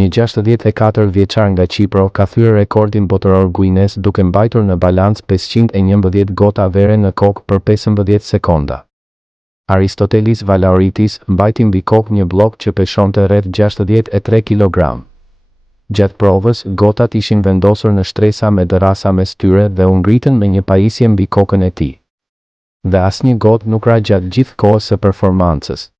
Një 64 vjeçar nga Qipro ka thyer rekordin botëror Guinness duke mbajtur në balancë 511 gota vere në kokë për 15 sekonda. Aristotelis Valaoritis mbajti mbi kokë një bllok që peshonte rreth 63 kg. Gjatë provës, gotat ishin vendosur në shtresa me dërasa mes tyre dhe u ngritën me një pajisje mbi kokën e tij. Dhe asnjë gotë nuk ra gjatë gjithë kohës së performancës.